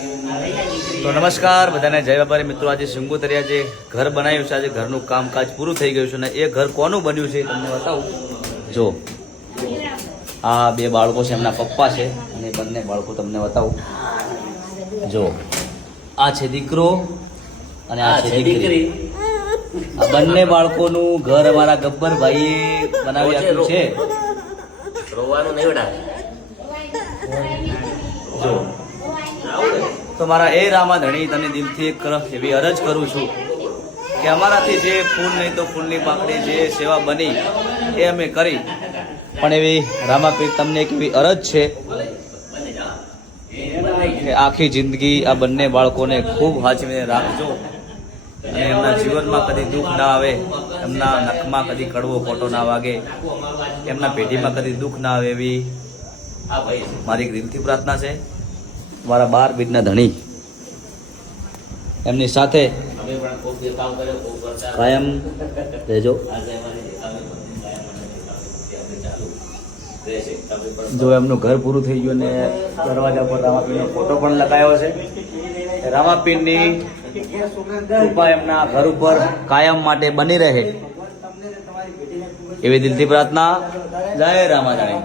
તો નમસ્કાર બધાને, જય વેપારી મિત્રો। આજે સિંગોતરિયા જે ઘર બનાવ્યું છે, આજે ઘરનું કામકાજ પૂરું થઈ ગયું છે અને એ ઘર કોનું બન્યું છે તમને બતાવું। જો આ બે બાળકો છે, એમના પપ્પા છે અને બંને બાળકો તમને બતાવું। જો આ છે દીકરો અને આ છે દીકરી। આ બંને બાળકોનું ઘર અમારા ગબ્બરભાઈએ બનાવી આપ્યું છે। રોવાનું નહીં બેટા। જો તો મારા એ રામાધણી તને દિલથી એક એવી અરજ કરું છું કે અમારાથી જે ફૂલ નહીં તો ફૂલની પાંખડી જે સેવા બની એ અમે કરી, પણ એવી રામાપીર તમને એક એવી અરજ છે કે આખી જિંદગી આ બંને બાળકોને ખૂબ સાચવીને રાખજો અને એમના જીવનમાં કદી દુઃખ ના આવે, એમના નખમાં કદી કડવો ખોટો ના વાગે, એમના પેઢીમાં કદી દુઃખ ના આવે, એવી મારી દિલથી પ્રાર્થના છે। મારા 12 બીજના ધણી એમની સાથે કાયમ રહેજો। જો એમનું ઘર પૂરું થઈ ગયું ને દરવાજા પર રામાપીરનો ફોટો પણ લગાવ્યો છે। રામાપીરની કૃપા એમના ઘર ઉપર કાયમ માટે બની રહે એવી દિલથી પ્રાર્થના। જય રામાધણી।